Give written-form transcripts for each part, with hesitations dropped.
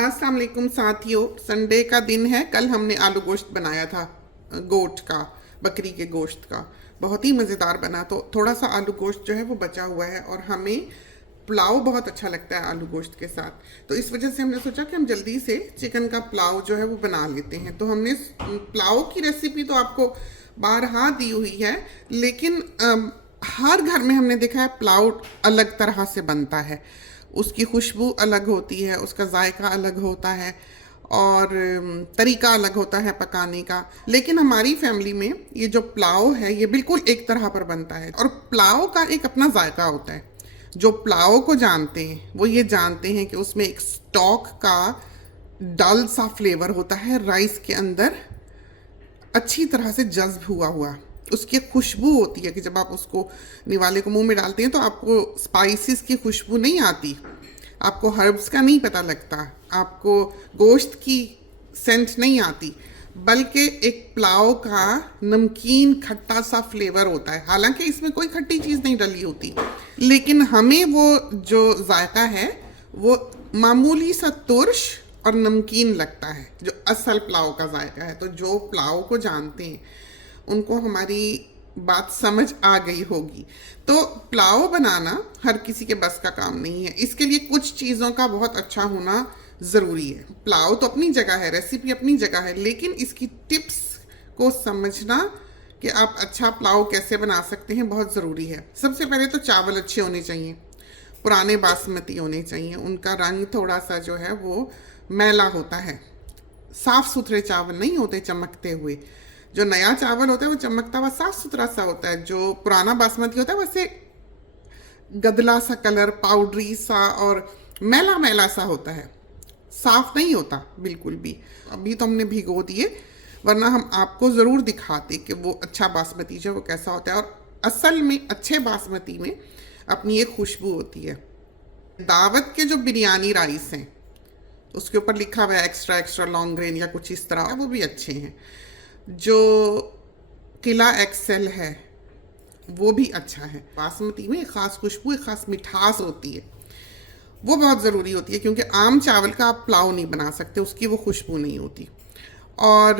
अस्सलाम वालेकुम साथियों। संडे का दिन है। कल हमने आलू गोश्त बनाया था, गोट का, बकरी के गोश्त का। बहुत ही मज़ेदार बना। तो थोड़ा सा आलू गोश्त जो है वो बचा हुआ है और हमें पुलाव बहुत अच्छा लगता है आलू गोश्त के साथ। तो इस वजह से हमने सोचा कि हम जल्दी से चिकन का पुलाव जो है वो बना लेते हैं। तो हमने पुलाव की रेसिपी तो आपको बारहा दी हुई है, लेकिन हर घर में हमने देखा है पुलाव अलग तरह से बनता है। उसकी खुशबू अलग होती है, उसका जायका अलग होता है और तरीका अलग होता है पकाने का। लेकिन हमारी फैमिली में ये जो पुलाव है ये बिल्कुल एक तरह पर बनता है और पुलाव का एक अपना जायका होता है। जो पुलाव को जानते हैं वो ये जानते हैं कि उसमें एक स्टॉक का डल सा फ्लेवर होता है, राइस के अंदर अच्छी तरह से जज्ब हुआ हुआ उसकी एक खुशबू होती है कि जब आप उसको निवाले को मुंह में डालते हैं तो आपको स्पाइसेस की खुशबू नहीं आती, आपको हर्ब्स का नहीं पता लगता, आपको गोश्त की सेंट नहीं आती, बल्कि एक पुलाव का नमकीन खट्टा सा फ्लेवर होता है। हालांकि इसमें कोई खट्टी चीज़ नहीं डली होती, लेकिन हमें वो जो जायका है वो मामूली सा तुर्श और नमकीन लगता है, जो असल पुलाव का जायका है। तो जो पुलाव को जानते हैं उनको हमारी बात समझ आ गई होगी। तो पुलाव बनाना हर किसी के बस का काम नहीं है। इसके लिए कुछ चीज़ों का बहुत अच्छा होना ज़रूरी है। पुलाव तो अपनी जगह है, रेसिपी अपनी जगह है, लेकिन इसकी टिप्स को समझना कि आप अच्छा पुलाव कैसे बना सकते हैं बहुत ज़रूरी है। सबसे पहले तो चावल अच्छे होने चाहिए, पुराने बासमती होने चाहिए। उनका रंग थोड़ा सा जो है वो मैला होता है, साफ़ सुथरे चावल नहीं होते चमकते हुए। जो नया चावल होता है वो चमकता हुआ साफ सुथरा सा होता है। जो पुराना बासमती होता है वैसे गदला सा कलर, पाउडरी सा और मैला मैला सा होता है, साफ नहीं होता बिल्कुल भी। अभी तो हमने भिगो दिए, वरना हम आपको ज़रूर दिखाते कि वो अच्छा बासमती जो है वो कैसा होता है। और असल में अच्छे बासमती में अपनी एक खुशबू होती है। दावत के जो बिरयानी राइस हैं उसके ऊपर लिखा हुआ है एक्स्ट्रा एक्स्ट्रा लॉन्ग ग्रेन या कुछ इस तरह, वो भी अच्छे हैं। जो किला एक्सेल है वो भी अच्छा है। बासमती में एक ख़ास खुशबू, एक ख़ास मिठास होती है, वो बहुत ज़रूरी होती है, क्योंकि आम चावल का आप पुलाव नहीं बना सकते, उसकी वो खुशबू नहीं होती। और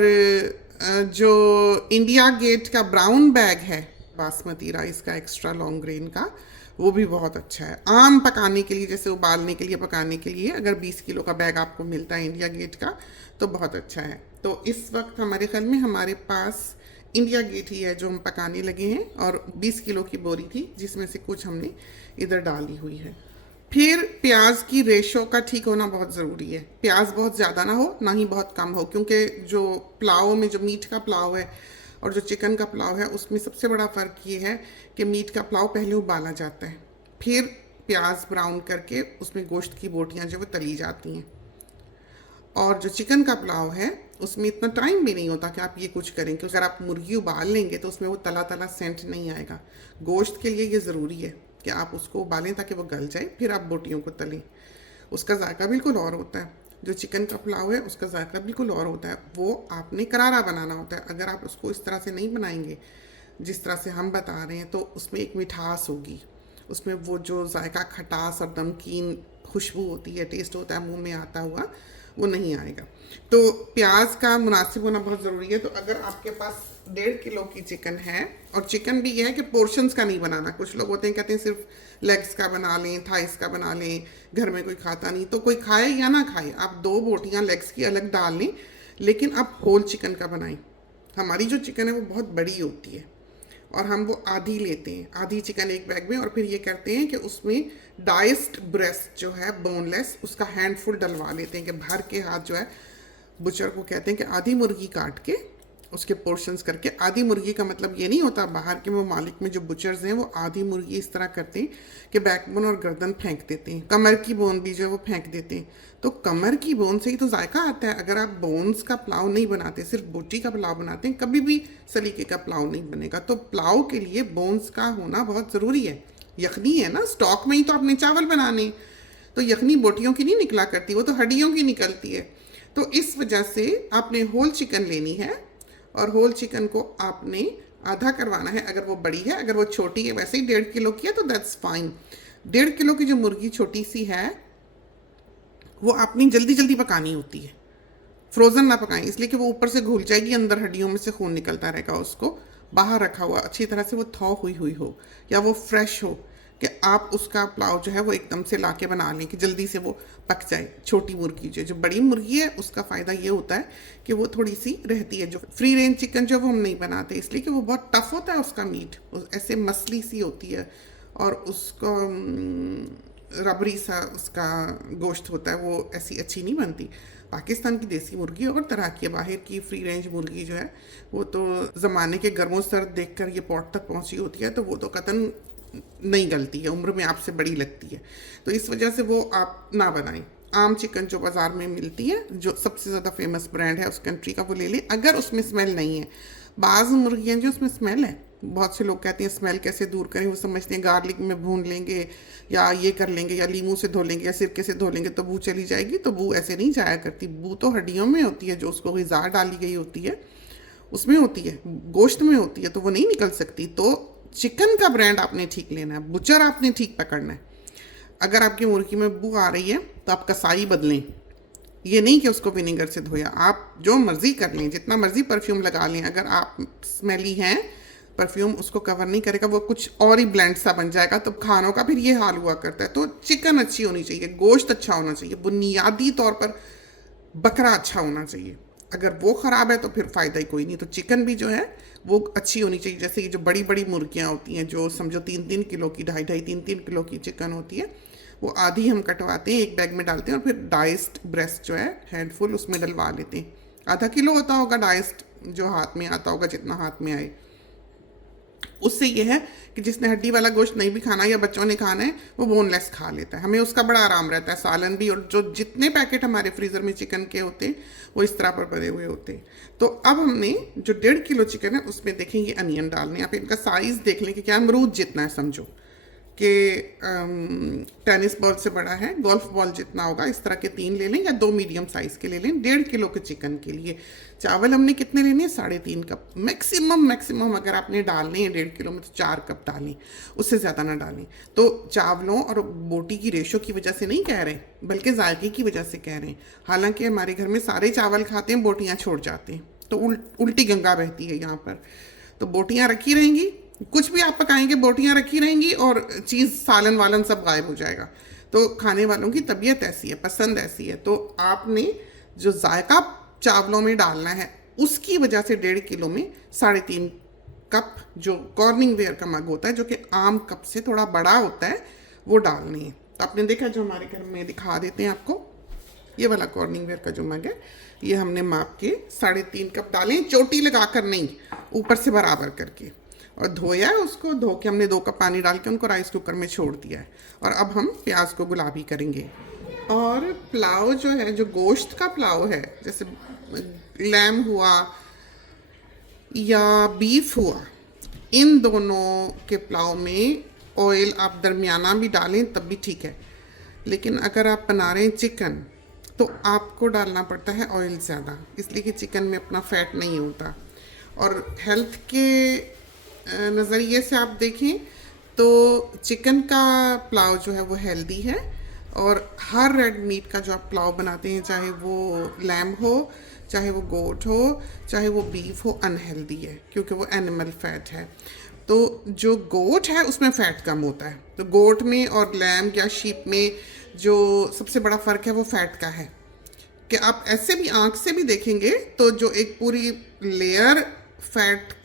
जो इंडिया गेट का ब्राउन बैग है बासमती राइस का एक्स्ट्रा लॉन्ग ग्रेन का, वो भी बहुत अच्छा है आम पकाने के लिए, जैसे उबालने के लिए, पकाने के लिए। अगर 20 किलो का बैग आपको मिलता है इंडिया गेट का तो बहुत अच्छा है। तो इस वक्त हमारे ख्याल में हमारे पास इंडिया गेट ही है जो हम पकाने लगे हैं, और 20 किलो की बोरी थी जिसमें से कुछ हमने इधर डाली हुई है। फिर प्याज की रेशो का ठीक होना बहुत ज़रूरी है। प्याज बहुत ज़्यादा ना हो, ना ही बहुत कम हो, क्योंकि जो पुलाव में, जो मीट का पुलाव है और जो चिकन का पुलाव है, उसमें सबसे बड़ा फ़र्क ये है कि मीट का पुलाव पहले उबाला जाता है, फिर प्याज ब्राउन करके उसमें गोश्त की बोटियाँ जो वो तली जाती हैं। और जो चिकन का पुलाव है उसमें इतना टाइम भी नहीं होता कि आप ये कुछ करें, क्योंकि अगर आप मुर्गी उबाल लेंगे तो उसमें वो तला तला सेंट नहीं आएगा। गोश्त के लिए ये ज़रूरी है कि आप उसको उबालें ताकि वो गल जाए, फिर आप बोटियों को तलें। उसका जायका बिल्कुल और होता है। जो चिकन का पुलाव है उसका जायका बिल्कुल और होता है, वो आपने करारा बनाना होता है। अगर आप उसको इस तरह से नहीं बनाएंगे जिस तरह से हम बता रहे हैं, तो उसमें एक मिठास होगी, उसमें वो जो जायका, खटास और नमकीन खुशबू होती है, टेस्ट होता है मुंह में आता हुआ, वो नहीं आएगा। तो प्याज का मुनासिब होना बहुत ज़रूरी है। तो अगर आपके पास 1.5 किलो की चिकन है, और चिकन भी यह है कि पोर्शंस का नहीं बनाना। कुछ लोग होते हैं कहते हैं सिर्फ लेग्स का बना लें, थाइस का बना लें, घर में कोई खाता नहीं, तो कोई खाए या ना खाए, आप 2 बोटियाँ लेग्स की अलग डाल लें, लेकिन आप होल चिकन का बनाएं। हमारी जो चिकन है वो बहुत बड़ी होती है और हम वो आधी लेते हैं, आधी चिकन एक बैग में, और फिर ये करते हैं कि उसमें डाइस्ड ब्रेस्ट जो है बोनलेस, उसका हैंडफुल डलवा लेते हैं कि भर के हाथ जो है, बुचर को कहते हैं कि आधी मुर्गी काट के उसके पोर्शंस करके। आधी मुर्गी का मतलब ये नहीं होता, बाहर के ममालिक में जो बुचर्स हैं वो आधी मुर्गी इस तरह करते हैं कि बैकबोन और गर्दन फेंक देते हैं, कमर की बोन भी जो है वो फेंक देते हैं। तो कमर की बोन से ही तो जायका आता है। अगर आप बोन्स का पुलाव नहीं बनाते, सिर्फ बोटी का पुलाव बनाते हैं, कभी भी सलीके का पुलाव नहीं बनेगा। तो पुलाव के लिए बोन्स का होना बहुत ज़रूरी है। यखनी है ना, स्टॉक में ही तो आपने चावल बनाने, तो यखनी बोटियों की नहीं निकला करती, वो तो हड्डियों की निकलती है। तो इस वजह से आपने होल चिकन लेनी है, और होल चिकन को आपने आधा करवाना है अगर वो बड़ी है। अगर वो छोटी है, वैसे ही 1.5 किलो की है तो दैट्स फाइन। 1.5 किलो की जो मुर्गी छोटी सी है वो आपने जल्दी जल्दी पकानी होती है, फ्रोज़न ना पकाएं, इसलिए कि वो ऊपर से घुल जाएगी, अंदर हड्डियों में से खून निकलता रहेगा। उसको बाहर रखा हुआ अच्छी तरह से वो थॉ हुई हुई हो या वो फ्रेश हो, कि आप उसका पुलाव जो है वो एकदम से लाके बना लें कि जल्दी से वो पक जाए। छोटी मुर्गी जो बड़ी मुर्गी है उसका फ़ायदा ये होता है कि वो थोड़ी सी रहती है। जो फ्री रेंज चिकन जो वो हम नहीं बनाते, इसलिए कि वो बहुत टफ होता है, उसका मीट ऐसे मसली सी होती है और उसको रबरी सा उसका गोश्त होता है, वो ऐसी अच्छी नहीं बनती। पाकिस्तान की देसी मुर्गी और तरह की है, बाहर की फ्री रेंज मुर्गी जो है वो तो ज़माने के गर्मों सर्द देखकर ये पॉट तक पहुंची होती है, तो वो तो कतन नहीं गलती है, उम्र में आपसे बड़ी लगती है। तो इस वजह से वो आप ना बनाएं। आम चिकन जो बाज़ार में मिलती है, जो सबसे ज़्यादा फेमस ब्रांड है उस कंट्री का, वो ले लें अगर उसमें स्मेल नहीं है। बाज़ मुर्गियाँ जो उसमें स्मेल है, बहुत से लोग कहते हैं स्मेल कैसे दूर करें, वो समझते हैं गार्लिक में भून लेंगे या ये कर लेंगे या लीमू से धो लेंगे या सिरके से धो लेंगे तो बू चली जाएगी। तो बू ऐसे नहीं जाया करती, बू तो हड्डियों में होती है, जो उसको ग़िज़ा डाली गई होती है उसमें होती है, गोश्त में होती है, तो वो नहीं निकल सकती। तो चिकन का ब्रांड आपने ठीक लेना है, बुचर आपने ठीक पकड़ना है। अगर आपकी मुर्गी में बू आ रही है तो आप कसाई बदलें, ये नहीं कि उसको विनेगर से धोया। आप जो मर्ज़ी कर लें, जितना मर्ज़ी परफ्यूम लगा लें, अगर आप स्मेली हैं परफ्यूम उसको कवर नहीं करेगा, वो कुछ और ही ब्लेंड सा बन जाएगा। तो खानों का फिर ये हाल हुआ करता है। तो चिकन अच्छी होनी चाहिए, गोश्त अच्छा होना चाहिए, बुनियादी तौर पर बकरा अच्छा होना चाहिए। अगर वो ख़राब है तो फिर फ़ायदा ही कोई नहीं। तो चिकन भी जो है वो अच्छी होनी चाहिए। जैसे ये जो बड़ी बड़ी मुर्गियाँ होती हैं, जो समझो 3-3 किलो की, 2.5-2.5 3-3 किलो की चिकन होती है, वो आधी हम कटवाते हैं, एक बैग में डालते हैं और फिर डाइस्ड ब्रेस्ट जो है हैंडफुल उसमें डलवा लेते हैं। आधा किलो होता होगा डाइस्ड, जो हाथ में आता होगा, जितना हाथ में आए। उससे ये है कि जिसने हड्डी वाला गोश्त नहीं भी खाना या बच्चों ने खाना है, वो बोनलेस खा लेता है, हमें उसका बड़ा आराम रहता है। सालन भी, और जो जितने पैकेट हमारे फ्रीज़र में चिकन के होते हैं वो इस तरह पर भरे हुए होते हैं। तो अब हमने जो 1.5 किलो चिकन है उसमें देखेंगे अनियन डालने। आप इनका साइज़ देख लें कि क्या अमरूद जितना है, समझो कि टेनिस बॉल से बड़ा है, गोल्फ बॉल जितना होगा, इस तरह के 3 ले लें या 2 मीडियम साइज़ के ले लें 1.5 किलो के चिकन के लिए। चावल हमने कितने लेने हैं? 3.5 कप मैक्सिमम अगर आपने डालने हैं 1.5 किलो में तो 4 कप डालें, उससे ज़्यादा ना डालें। तो चावलों और बोटी की रेशो की वजह से नहीं कह रहे, बल्कि जायके की वजह से कह रहे हैं। हालांकि हमारे घर में सारे चावल खाते हैं, बोटियाँ छोड़ जाते हैं, तो उल्टी गंगा बहती है यहाँ पर। तो बोटियाँ रखी रहेंगी, कुछ भी आप पकाएंगे बोटियाँ रखी रहेंगी और चीज़ सालन वालन सब गायब हो जाएगा। तो खाने वालों की तबीयत ऐसी है, पसंद ऐसी है। तो आपने जो जायका चावलों में डालना है उसकी वजह से 1.5 किलो में 3.5 कप जो कॉर्निंग वेयर का मग होता है, जो कि आम कप से थोड़ा बड़ा होता है, वो डालनी है। तो आपने देखा, जो हमारे घर में दिखा देते हैं आपको, ये वाला कॉर्निंग वेयर का जो मग है, ये हमने माप के 3.5 कप डालें, चोटी लगा कर नहीं, ऊपर से बराबर करके। और धोया है उसको, धो के हमने 2 कप पानी डाल के उनको राइस कुकर में छोड़ दिया है। और अब हम प्याज को गुलाबी करेंगे। और पुलाव जो है, जो गोश्त का पुलाव है, जैसे लैम हुआ या बीफ हुआ, इन दोनों के पुलाव में ऑयल आप दरमियाना भी डालें तब भी ठीक है। लेकिन अगर आप बना रहे हैं चिकन तो आपको डालना पड़ता है ऑयल ज़्यादा, इसलिए कि चिकन में अपना फैट नहीं होता। और हेल्थ के नज़रिए से आप देखें तो चिकन का पुलाव जो है वो हेल्दी है। और हर रेड मीट का जो आप पुलाव बनाते हैं, चाहे वो लैम हो, चाहे वो गोट हो, चाहे वो बीफ हो, अनहेल्दी है, क्योंकि वो एनिमल फैट है। तो जो गोट है उसमें फ़ैट कम होता है। तो गोट में और लैम या शीप में जो सबसे बड़ा फ़र्क है वो फ़ैट का है, कि आप ऐसे भी आँख से भी देखेंगे तो जो एक पूरी लेयर फैट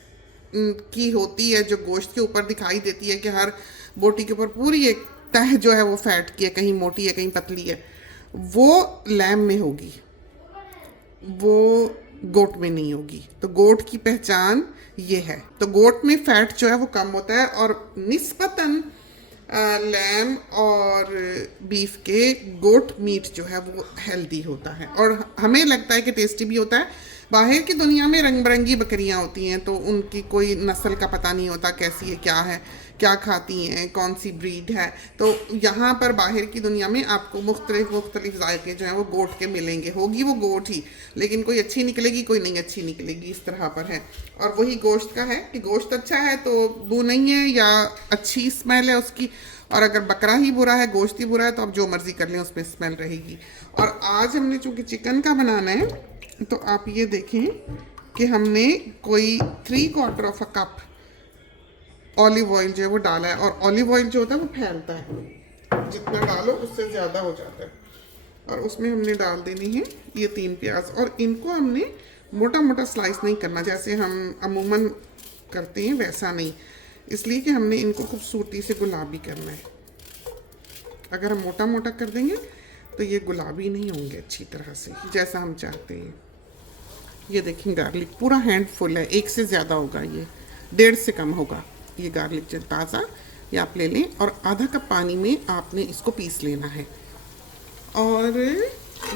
की होती है, जो गोश्त के ऊपर दिखाई देती है, कि हर बोटी के ऊपर पूरी एक तह जो है वो फैट की है, कहीं मोटी है कहीं पतली है, वो लैम में होगी, वो गोट में नहीं होगी। तो गोट की पहचान ये है। तो गोट में फैट जो है वो कम होता है और निस्बतन लैम और बीफ के गोट मीट जो है वो हेल्दी होता है और हमें लगता है कि टेस्टी भी होता है। बाहर की दुनिया में रंग बिरंगी बकरियां होती हैं, तो उनकी कोई नस्ल का पता नहीं होता कैसी है, क्या खाती हैं, कौन सी ब्रीड है। तो यहाँ पर बाहर की दुनिया में आपको मुख्तलिफ जायके जो हैं वो गोट के मिलेंगे, होगी वो गोट ही, लेकिन कोई अच्छी निकलेगी कोई नहीं अच्छी निकलेगी, इस तरह पर है। और वही गोश्त का है कि गोश्त अच्छा है तो बू नहीं है या अच्छी स्मेल है उसकी, और अगर बकरा ही बुरा है, गोश्त ही बुरा है, तो आप जो मर्जी कर लें उसमें स्मेल रहेगी। और आज हमने चूँकि चिकन का बनाना है, तो आप ये देखें कि हमने कोई 3/4 of a cup olive oil जो है वो डाला है। और ऑलिव ऑयल जो होता है वो फैलता है, जितना डालो उससे ज़्यादा हो जाता है। और उसमें हमने डाल देनी है ये 3 प्याज, और इनको हमने मोटा मोटा स्लाइस नहीं करना जैसे हम अमूमन करते हैं, वैसा नहीं, इसलिए कि हमने इनको खूबसूरती से गुलाबी करना है। अगर हम मोटा मोटा कर देंगे तो ये गुलाबी नहीं होंगे अच्छी तरह से जैसा हम चाहते हैं। ये देखें गार्लिक पूरा हैंड फुल है, 1 से ज़्यादा होगा, ये 1.5 से कम होगा। ये गार्लिक जो ताज़ा ये आप ले लें, और आधा कप पानी में आपने इसको पीस लेना है। और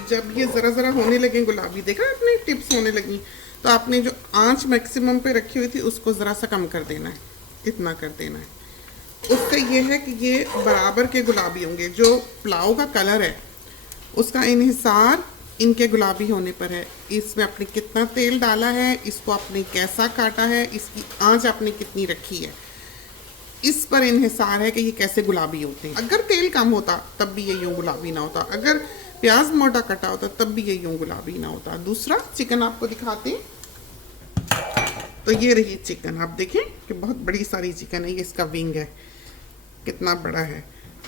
जब ये ज़रा ज़रा होने लगे गुलाबी, देखा आपने टिप्स होने लगी, तो आपने जो आंच मैक्सिमम पे रखी हुई थी उसको ज़रा सा कम कर देना है, इतना कर देना है। उससे ये है कि ये बराबर के गुलाबी होंगे। जो पुलाव का कलर है उसका इन्हिसार इनके गुलाबी होने पर है। इसमें आपने कितना तेल डाला है, इसको आपने कैसा काटा है, इसकी आंच आपने कितनी रखी है, इस पर इन्हिसार है कि ये कैसे गुलाबी होते हैं। अगर तेल कम होता तब भी ये यूं गुलाबी ना होता, अगर प्याज मोटा कटा होता तब भी ये यूं गुलाबी ना होता। दूसरा चिकन आपको दिखाते हैं, तो ये रही चिकन। आप देखें कि बहुत बड़ी सारी चिकन है, ये इसका विंग है, कितना बड़ा है,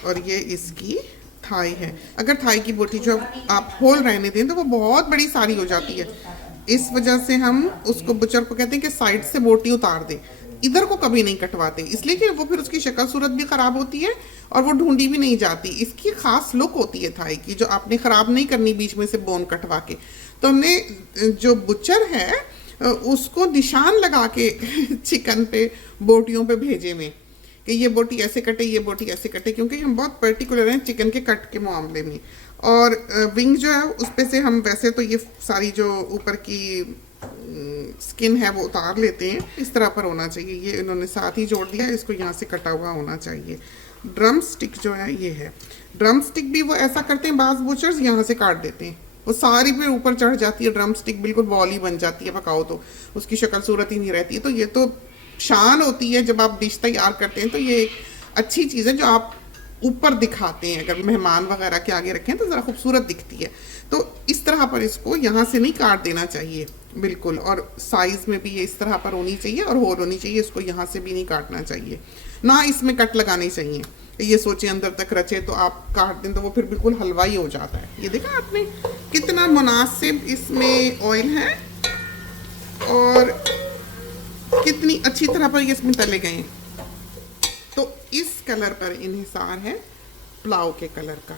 और ये इसकी थाई है। अगर थाई की बोटी जो आप होल रहने दें तो वो बहुत बड़ी सारी हो जाती है। इस वजह से हम उसको बुचर को कहते हैं कि साइड से बोटी उतार दे, इधर को कभी नहीं कटवाते, इसलिए कि वो फिर उसकी शक्ल सूरत भी ख़राब होती है और वो ढूंढी भी नहीं जाती। इसकी ख़ास लुक होती है थाई की, जो आपने ख़राब नहीं करनी बीच में से बोन कटवा के। तो हमने जो बुचर है उसको निशान लगा के चिकन पे बोटियों पे भेजे में कि ये बोटी ऐसे कटे, ये बोटी ऐसे कटे, क्योंकि हम बहुत पर्टिकुलर हैं चिकन के कट के मामले में। और विंग जो है उस पे से हम वैसे तो ये सारी जो ऊपर की स्किन है वो उतार लेते हैं, इस तरह पर होना चाहिए। ये इन्होंने साथ ही जोड़ दिया, इसको यहाँ से कटा हुआ होना चाहिए। ड्रम स्टिक जो है ये है, ड्रम स्टिक भी वो ऐसा करते हैं, बाज बुचर्स यहाँ से काट देते हैं, वो सारी पे ऊपर चढ़ जाती है ड्रम स्टिक, बिल्कुल बॉल ही बन जाती है, पकाओ तो उसकी शक्ल सूरत ही नहीं रहती है। तो ये तो शान होती है जब आप डिश तैयार करते हैं, तो ये एक अच्छी चीज़ है जो आप ऊपर दिखाते हैं। अगर मेहमान वगैरह के आगे रखें तो ज़रा खूबसूरत दिखती है। तो इस तरह पर इसको यहाँ से नहीं काट देना चाहिए बिल्कुल, और साइज़ में भी ये इस तरह पर होनी चाहिए और होल होनी चाहिए, इसको यहाँ से भी नहीं काटना चाहिए, ना इसमें कट लगाने चाहिए। ये सोचें अंदर तक रचे तो आप काट दें तो वो फिर बिल्कुल हलवा ही हो जाता है। ये देखा आपने कितना मुनासिब इसमें ऑयल है और कितनी अच्छी तरह पर ये इसमें तले गए हैं। तो इस कलर पर इन्हिसार है पुलाव के कलर का,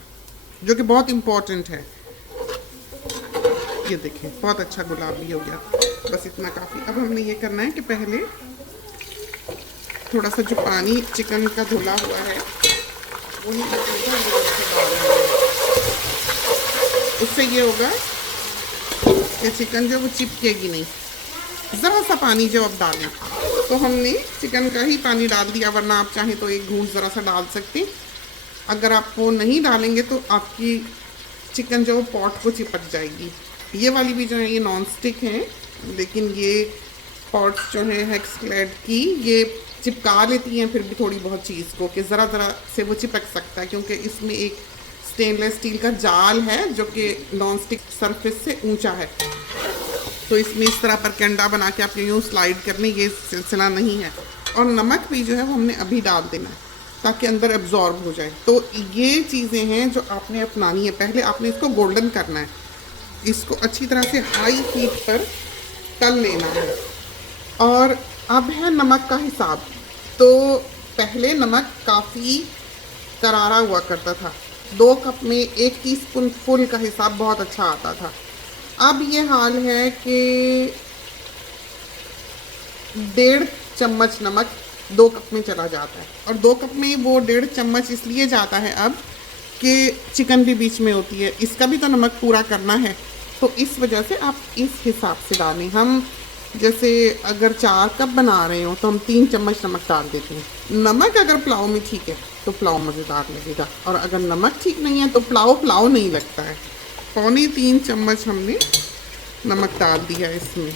जो कि बहुत इम्पोर्टेंट है। ये देखें बहुत अच्छा गुलाबी हो गया, बस इतना काफ़ी। अब हमने ये करना है कि पहले थोड़ा सा जो पानी चिकन का धुला हुआ है वही उससे ये होगा कि चिकन जो वो चिपकेगी नहीं। ज़रा सा पानी जो आप डालें, तो हमने चिकन का ही पानी डाल दिया, वरना आप चाहें तो एक घूंट ज़रा सा डाल सकते। अगर आप वो नहीं डालेंगे तो आपकी चिकन जो पॉट को चिपक जाएगी। ये वाली भी जो है ये नॉन स्टिक है, लेकिन ये पॉट्स जो हैं हेक्सक्लेड की ये चिपका लेती हैं फिर भी थोड़ी बहुत चीज़ को, कि ज़रा ज़रा से वो चिपक सकता है, क्योंकि इसमें एक स्टेनलेस स्टील का जाल है जो कि नॉन स्टिक सरफेस से ऊंचा है। तो इसमें इस तरह पर कंडा बना के आप यूँ स्लाइड करने, ये सिलसिला नहीं है। और नमक भी जो है वो हमने अभी डाल देना है ताकि अंदर एब्जॉर्ब हो जाए। तो ये चीज़ें हैं जो आपने अपनानी है। पहले आपने इसको गोल्डन करना है, इसको अच्छी तरह से हाई हीट पर तल लेना है। और अब है नमक का हिसाब। तो पहले नमक काफ़ी करारा हुआ करता था, 2 कप में 1 टीस्पून फुल का हिसाब बहुत अच्छा आता था। अब ये हाल है कि 1.5 चम्मच नमक 2 कप में चला जाता है। और 2 कप में वो 1.5 चम्मच इसलिए जाता है अब कि चिकन भी बीच में होती है, इसका भी तो नमक पूरा करना है। तो इस वजह से आप इस हिसाब से डालें। हम जैसे अगर 4 कप बना रहे हो तो हम 3 चम्मच नमक डाल देते हैं। नमक अगर पुलाव में ठीक है तो पुलाव मज़ेदार लगेगा, और अगर नमक ठीक नहीं है तो पुलाव नहीं लगता है। 3.25 चम्मच हमने नमक डाल दिया इसमें।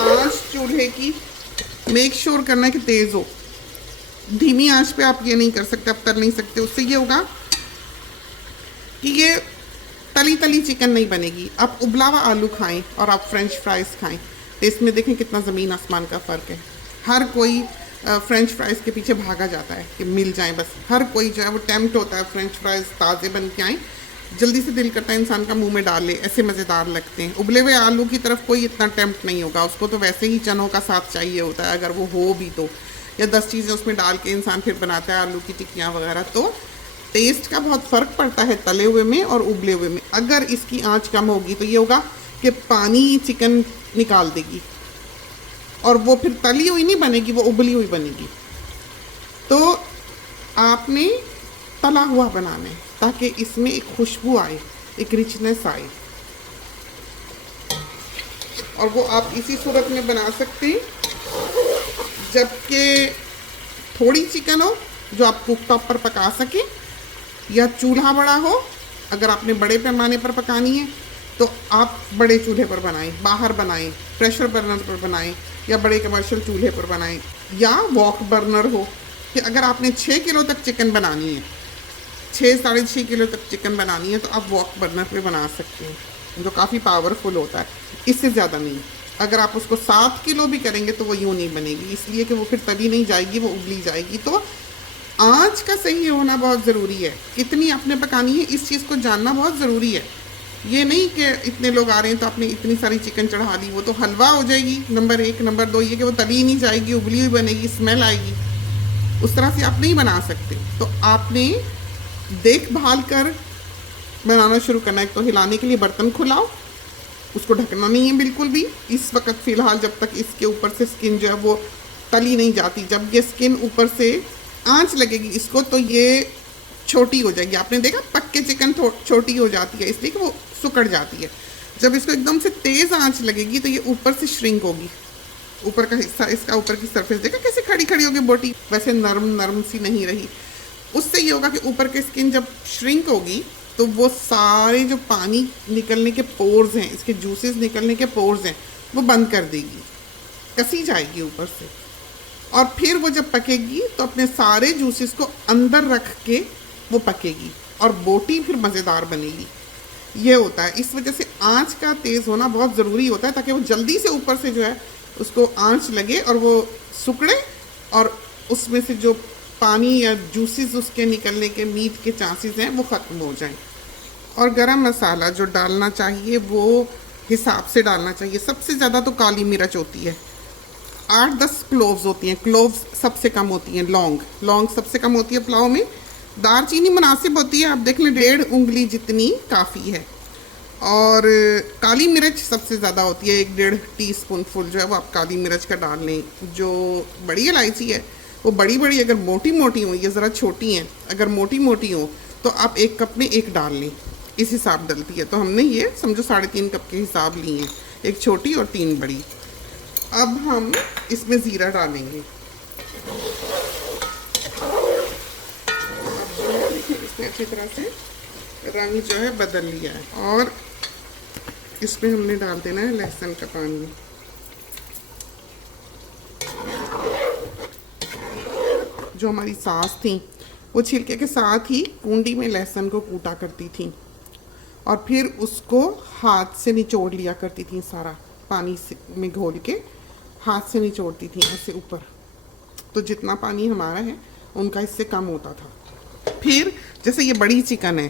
आंच चूल्हे की मेक श्योर करना है कि तेज़ हो। धीमी आंच पे आप ये नहीं कर सकते, आप तल नहीं सकते। उससे ये होगा कि ये तली तली चिकन नहीं बनेगी। आप उबला हुआ आलू खाएं और आप फ्रेंच फ्राइज़ खाएं, टेस्ट में देखें कितना ज़मीन आसमान का फ़र्क है। हर कोई फ्रेंच फ्राइज़ के पीछे भागा जाता है कि मिल जाए बस। हर कोई जो है वो टेम्प्ट होता है फ्रेंच फ्राइज़ ताज़े बन के आएँ, जल्दी से दिल करता है इंसान का मुंह में डाल ले, ऐसे मज़ेदार लगते हैं। उबले हुए आलू की तरफ कोई इतना टेम्प्ट नहीं होगा, उसको तो वैसे ही चनों का साथ चाहिए होता है, अगर वो हो भी तो, या 10 चीज़ें उसमें डाल के इंसान फिर बनाता है आलू की टिक्कियाँ वगैरह। तो टेस्ट का बहुत फ़र्क पड़ता है तले हुए में और उबले हुए में। अगर इसकी आंच कम होगी तो ये होगा कि पानी चिकन निकाल देगी और वो फिर तली हुई नहीं बनेगी, वो उबली हुई बनेगी। तो आपने तला हुआ बनाना है ताकि इसमें एक खुशबू आए, एक रिचनेस आए। और वो आप इसी सूरत में बना सकते हैं जबकि थोड़ी चिकन हो जो आप कुक टॉप पर पका सकें, या चूल्हा बड़ा हो। अगर आपने बड़े पैमाने पर पकानी है तो आप बड़े चूल्हे पर बनाएं, बाहर बनाएं, प्रेशर बर्नर पर बनाएं, या बड़े कमर्शियल चूल्हे पर बनाएं, या वॉक बर्नर हो। कि अगर आपने 6 किलो तक चिकन बनानी है, 6-6.5 किलो तक चिकन बनानी है, तो आप वॉक बर्नर पे बना सकते हैं जो काफ़ी पावरफुल होता है, इससे ज़्यादा नहीं। अगर आप उसको 7 किलो भी करेंगे तो वो यूँ नहीं बनेगी, इसलिए कि वो फिर तली नहीं जाएगी, वो उबली जाएगी। तो आँच का सही होना बहुत ज़रूरी है। कितनी आपने पकानी है इस चीज़ को जानना बहुत ज़रूरी है। ये नहीं कि इतने लोग आ रहे हैं तो आपने इतनी सारी चिकन चढ़ा दी, वो तो हलवा हो जाएगी नंबर 1। नंबर 2 ये कि वो तली नहीं जाएगी, उबली हुई बनेगी, स्मेल आएगी। उस तरह से आप नहीं बना सकते। तो आपने देखभाल कर बनाना शुरू करना है। तो हिलाने के लिए बर्तन खुलाओ, उसको ढकना नहीं है बिल्कुल भी इस वक्त फ़िलहाल, जब तक इसके ऊपर से स्किन जो है वो तली नहीं जाती। जब ये स्किन ऊपर से आंच लगेगी इसको तो ये छोटी हो जाएगी। आपने देखा पक्के चिकन छोटी हो जाती है इसलिए कि वो सुकड़ जाती है। जब इसको एकदम से तेज़ आंच लगेगी तो ये ऊपर से श्रिंक होगी। ऊपर का हिस्सा, इसका ऊपर की सरफेस देखा कैसे खड़ी खड़ी होगी बोटी, वैसे नरम नरम सी नहीं रही। उससे ये होगा कि ऊपर की स्किन जब श्रिंक होगी तो वो सारे जो पानी निकलने के पोर्स हैं, इसके जूसेस निकलने के पोर्स हैं, वो बंद कर देगी, कसी जाएगी ऊपर से। और फिर वो जब पकेगी तो अपने सारे जूसेस को अंदर रख के वो पकेगी और बोटी फिर मज़ेदार बनेगी। ये होता है। इस वजह से आंच का तेज़ होना बहुत ज़रूरी होता है ताकि वो जल्दी से ऊपर से जो है उसको आंच लगे और वो सुकड़े और उसमें से जो पानी या जूसेस उसके निकलने के मीट के चांसेस हैं वो ख़त्म हो जाएं। और गरम मसाला जो डालना चाहिए वो हिसाब से डालना चाहिए। सबसे ज़्यादा तो काली मिर्च होती है, 8-10 क्लोव्स होती हैं। क्लोव्स सबसे कम होती हैं। लौंग सबसे कम होती है पुलाव में। दालचीनी मुनासिब होती है, आप देख लें 1.5 उंगली जितनी काफ़ी है। और काली मिर्च सबसे ज़्यादा होती है, 1-1.5 टीस्पून फुल जो है वो आप काली मिर्च का डाल लें। जो बड़ी इलायची है वो बड़ी बड़ी, अगर मोटी मोटी हो, ये ज़रा छोटी हैं, अगर मोटी मोटी हो तो आप 1 कप में 1 डाल लें, इस हिसाब डलती है। तो हमने ये समझो 3.5 कप के हिसाब लिए हैं, 1 छोटी और 3 बड़ी। अब हम इसमें ज़ीरा डालेंगे। इसने अच्छी तरह से रंग जो है बदल लिया है और इसमें हमने डाल देना है लहसुन का पानी। जो हमारी सास थी वो छिलके के साथ ही कूंडी में लहसुन को कूटा करती थी और फिर उसको हाथ से निचोड़ लिया करती थी, सारा पानी में घोल के हाथ से निचोड़ती थी ऐसे ऊपर। तो जितना पानी हमारा है उनका इससे कम होता था। फिर जैसे ये बड़ी चिकन है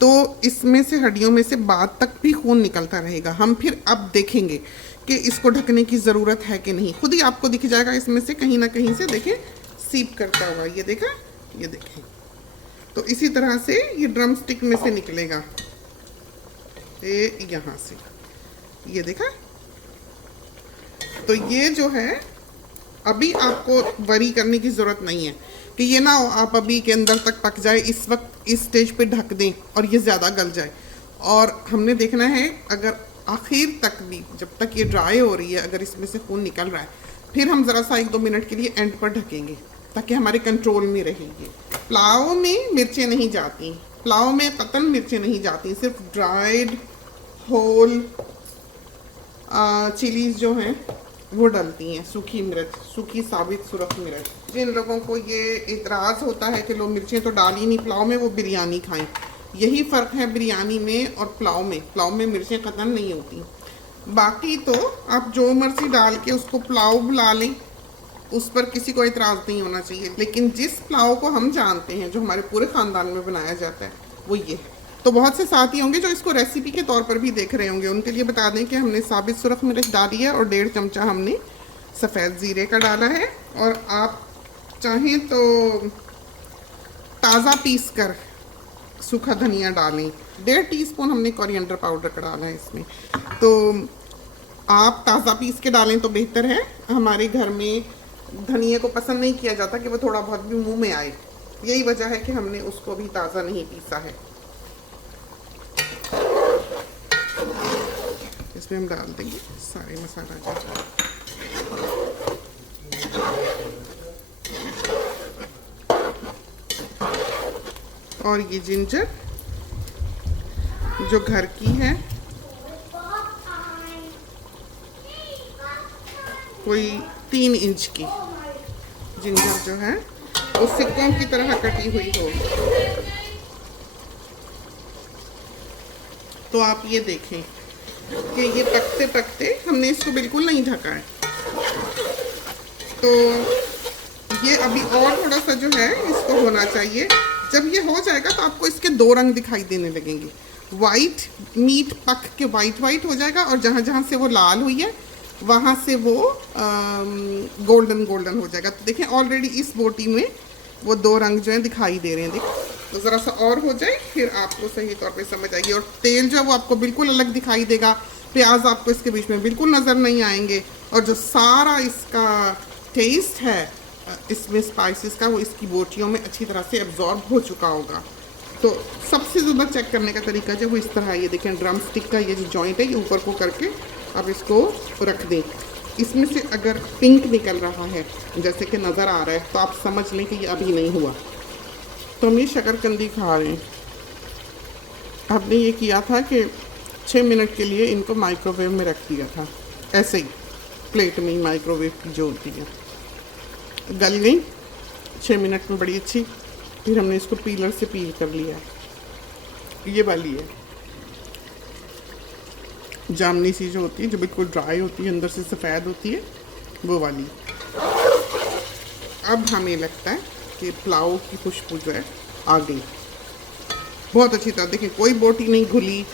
तो इसमें से हड्डियों में से बाद तक भी खून निकलता रहेगा। हम फिर अब देखेंगे कि इसको ढकने की ज़रूरत है कि नहीं। खुद ही आपको दिख जाएगा इसमें से कहीं ना कहीं से, देखें सीप करता हुआ, ये देखा, ये देखें। तो इसी तरह से ये ड्रम स्टिक में से निकलेगा, ये यहाँ से, ये देखा। तो ये जो है अभी आपको वरी करने की ज़रूरत नहीं है कि ये ना हो आप अभी के अंदर तक पक जाए, इस वक्त इस स्टेज पे ढक दें और ये ज़्यादा गल जाए। और हमने देखना है अगर आखिर तक भी, जब तक ये ड्राई हो रही है, अगर इसमें से खून निकल रहा है, फिर हम ज़रा सा 1-2 मिनट के लिए एंड पर ढकेंगे ताकि हमारे कंट्रोल में रहेगी। पुलाव में मिर्चें नहीं जाती, पुलाव में कतन मिर्चें नहीं जाती, सिर्फ ड्राइड होल चिलीज़ जो हैं वो डलती हैं, सूखी मिर्च, सूखी साबित सुरख मिर्च। जिन लोगों को ये इतराज़ होता है कि लोग मिर्चें तो डाल ही नहीं पुलाव में, वो बिरयानी खाएं। यही फ़र्क है बिरयानी में और पुलाव में। पुलाव में मिर्चें ख़त्म नहीं होती। बाकी तो आप जो मर्जी डाल के उसको पुलाव बुला लें, उस पर किसी को इतराज़ नहीं होना चाहिए। लेकिन जिस पुलाव को हम जानते हैं, जो हमारे पूरे ख़ानदान में बनाया जाता है, वो ये है। तो बहुत से साथी होंगे जो इसको रेसिपी के तौर पर भी देख रहे होंगे। उनके लिए बता दें कि हमने साबित सुरख मिर्च डाली है और 1.5 चमचा हमने सफ़ेद ज़ीरे का डाला है। और आप चाहें तो ताज़ा पीस कर सूखा धनिया डालें। 1.5 टीस्पून हमने कोरिएंडर पाउडर का डाला है इसमें। तो आप ताज़ा पीस के डालें तो बेहतर है। हमारे घर में धनिया को पसंद नहीं किया जाता कि वो थोड़ा बहुत भी मुंह में आए। यही वजह है कि हमने उसको भी ताज़ा नहीं पीसा है। इसमें हम डाल देंगे सारे मसाला जो। और ये जिंजर जो घर की है, कोई 3 इंच की जिंजर जो है वो सिक्कों की तरह कटी हुई हो। तो आप ये देखें कि ये पकते पकते हमने इसको बिल्कुल नहीं ढका है। तो ये अभी और थोड़ा सा जो है इसको होना चाहिए। जब ये हो जाएगा तो आपको इसके 2 रंग दिखाई देने लगेंगे। वाइट मीट पक के वाइट हो जाएगा और जहाँ जहाँ से वो लाल हुई है वहाँ से वो गोल्डन हो जाएगा। तो देखें ऑलरेडी इस बोटी में वो 2 रंग जो है दिखाई दे रहे हैं। देखो तो ज़रा सा और हो जाए फिर आपको सही तौर पे समझ आएगी। और तेल जो है वो आपको बिल्कुल अलग दिखाई देगा। प्याज आपको इसके बीच में बिल्कुल नज़र नहीं आएंगे। और जो सारा इसका टेस्ट है इसमें स्पाइसेस का, वो इसकी बोटियों में अच्छी तरह से एब्जॉर्ब हो चुका होगा। तो सबसे ज़्यादा चेक करने का तरीका जो वो इस तरह है। ये देखें ड्रम स्टिक का ये जो जॉइंट है ये ऊपर को करके आप इसको रख दें। इसमें से अगर पिंक निकल रहा है जैसे कि नज़र आ रहा है तो आप समझ लें कि ये अभी नहीं हुआ। तो हम ये शकरकंदी खा रहे हैं। आपने ये किया था कि 6 मिनट के लिए इनको माइक्रोवेव में रख दिया था, ऐसे ही प्लेट में ही माइक्रोवेव की जो होती है। गल गई 6 मिनट में बड़ी अच्छी। फिर हमने इसको पीलर से पील कर लिया। ये वाली है जामनी सी जो होती है, जो बिल्कुल ड्राई होती है, अंदर से सफ़ेद होती है, वो वाली। अब हमें लगता है कि पुलाव की खुशबू जो है आ गई बहुत अच्छी तरह। देखें कोई बोटी नहीं घुली,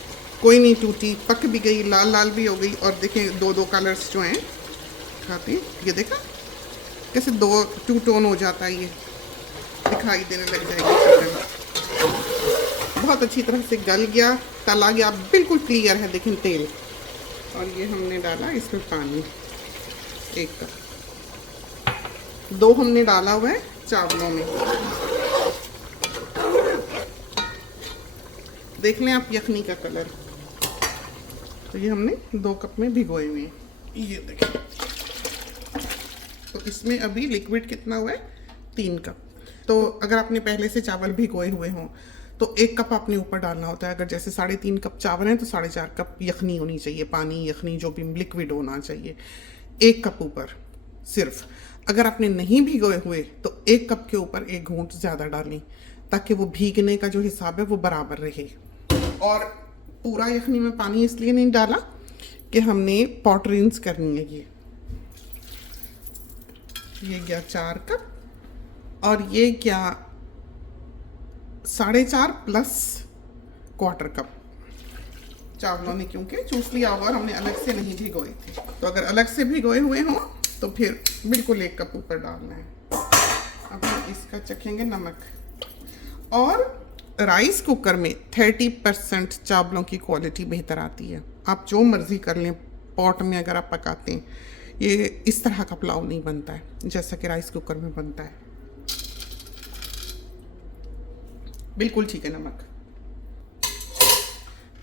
कोई नहीं टूटी, पक भी गई, लाल लाल भी हो गई। और देखें 2 कलर्स जो हैं खाते, ये देखा कैसे 2 टोन हो जाता है, ये दिखाई देने लग जाएगा। बहुत अच्छी तरह से गल गया, तला गया, बिल्कुल क्लियर है। देखें तेल। और ये हमने डाला इसमें पानी 1 कप। 2 हमने डाला हुआ है चावलों में। देख लें आप यखनी का कलर। तो ये हमने 2 कप में भिगोए हुए हैं, ये देखें। तो इसमें अभी लिक्विड कितना हुआ है 3 कप। तो अगर आपने पहले से चावल भिगोए हुए हों तो 1 कप आपने ऊपर डालना होता है। अगर जैसे 3.5 कप चावल हैं तो 4.5 कप यखनी होनी चाहिए, पानी यखनी जो भी लिक्विड होना चाहिए। 1 कप ऊपर सिर्फ। अगर आपने नहीं भिगोए हुए तो 1 कप के ऊपर 1 घूंट ज़्यादा डालें ताकि वो भीगने का जो हिसाब है वो बराबर रहे। और पूरा यखनी में पानी इसलिए नहीं डाला कि हमने पॉट रिंस करनी है। ये गया 4 कप और ये क्या 4.5 प्लस क्वार्टर कप चावलों ने क्योंकि चूस लिया हुआ और हमने अलग से नहीं भिगोए थे। तो अगर अलग से भिगोए हुए हों तो फिर बिल्कुल 1 कप ऊपर डालना है। अब हम इसका चखेंगे नमक। और राइस कुकर में 30% चावलों की क्वालिटी बेहतर आती है। आप जो मर्ज़ी कर लें, पॉट में अगर आप पकाते हैं ये इस तरह का पुलाव नहीं बनता है जैसा कि राइस कुकर में बनता है। बिल्कुल ठीक है नमक।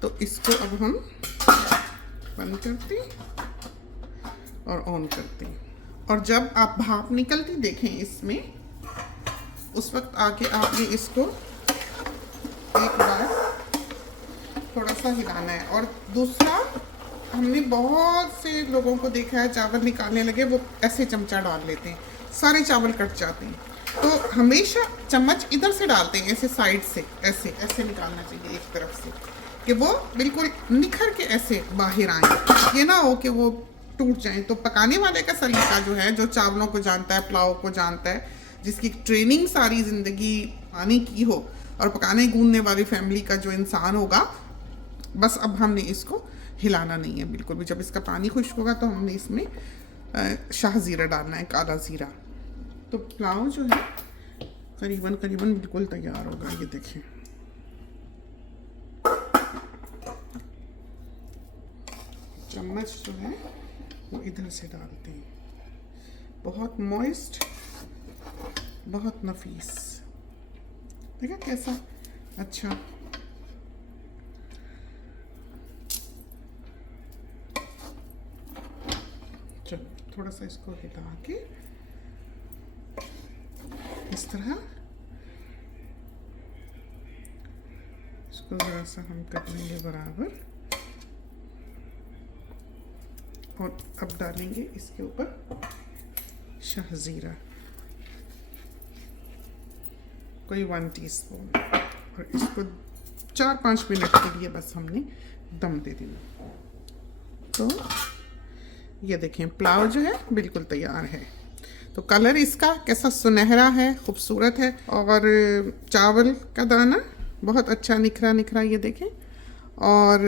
तो इसको अब हम बंद करते हैं और ऑन करते हैं। और जब आप भाप निकलती देखें इसमें, उस वक्त आके आपने इसको एक बार थोड़ा सा हिलाना है। और दूसरा हमने बहुत से लोगों को देखा है चावल निकालने लगे वो ऐसे चमचा डाल लेते हैं, सारे चावल कट जाते हैं। तो हमेशा चम्मच इधर से डालते हैं, ऐसे साइड से, ऐसे ऐसे निकालना चाहिए एक तरफ से, कि वो बिल्कुल निखर के ऐसे बाहर आए, ये ना हो कि वो टूट जाए। तो पकाने वाले का सलीका जो है, जो चावलों को जानता है, पुलाव को जानता है, जिसकी ट्रेनिंग सारी ज़िंदगी पानी की हो, और पकाने गूंदने वाली फैमिली का जो इंसान होगा, बस अब हमने इसको हिलाना नहीं है बिल्कुल भी। जब इसका पानी खुश्क होगा तो हमने इसमें शाह ज़ीरा डालना है, काला ज़ीरा। तो पुलाव जो है करीबन करीबन बिल्कुल तैयार होगा। ये देखें, चम्मच जो है वो इधर से डालते हैं, बहुत मॉइस्ट, बहुत नफीस। देखा कैसा अच्छा। चलो थोड़ा सा इसको हिला के इस तरह इसको ज़रा सा हम कर लेंगे बराबर, और अब डालेंगे इसके ऊपर शाहज़ीरा, कोई 1 टीस्पून, और इसको 4-5 मिनट के लिए बस हमने दम दे देना। तो ये देखें पुलाव जो है बिल्कुल तैयार है। तो कलर इसका कैसा सुनहरा है, खूबसूरत है, और चावल का दाना बहुत अच्छा निखरा निखरा, ये देखें, और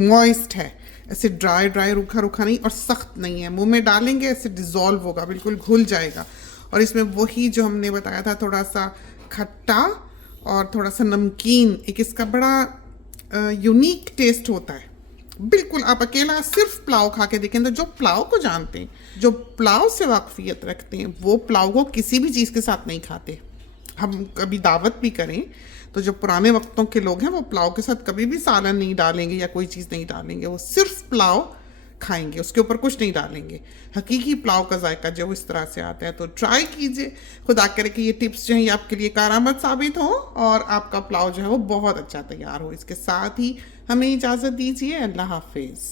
मॉइस्ट है, ऐसे ड्राई ड्राई, रूखा रूखा नहीं, और सख्त नहीं है। मुंह में डालेंगे ऐसे डिज़ोल्व होगा, बिल्कुल घुल जाएगा। और इसमें वही जो हमने बताया था, थोड़ा सा खट्टा और थोड़ा सा नमकीन, एक इसका बड़ा यूनिक टेस्ट होता है। बिल्कुल आप अकेला सिर्फ पुलाव खा के देखें, तो जो पुलाव को जानते हैं, जो पुलाव से वाकफियत रखते हैं, वो पुलाव को किसी भी चीज़ के साथ नहीं खाते। हम कभी दावत भी करें तो जो पुराने वक्तों के लोग हैं, वो पुलाव के साथ कभी भी सालन नहीं डालेंगे या कोई चीज़ नहीं डालेंगे, वो सिर्फ पुलाव खाएंगे, उसके ऊपर कुछ नहीं डालेंगे। हकीकी पुलाव का जायका जो इस तरह से आता है। तो ट्राई कीजिए, खुदा करे कि ये टिप्स जो हैं ये आपके लिए कारआमद साबित हो और आपका पुलाव जो है वो बहुत अच्छा तैयार हो। इसके साथ ही हमें इजाज़त दीजिए। अल्लाह हाफिज़।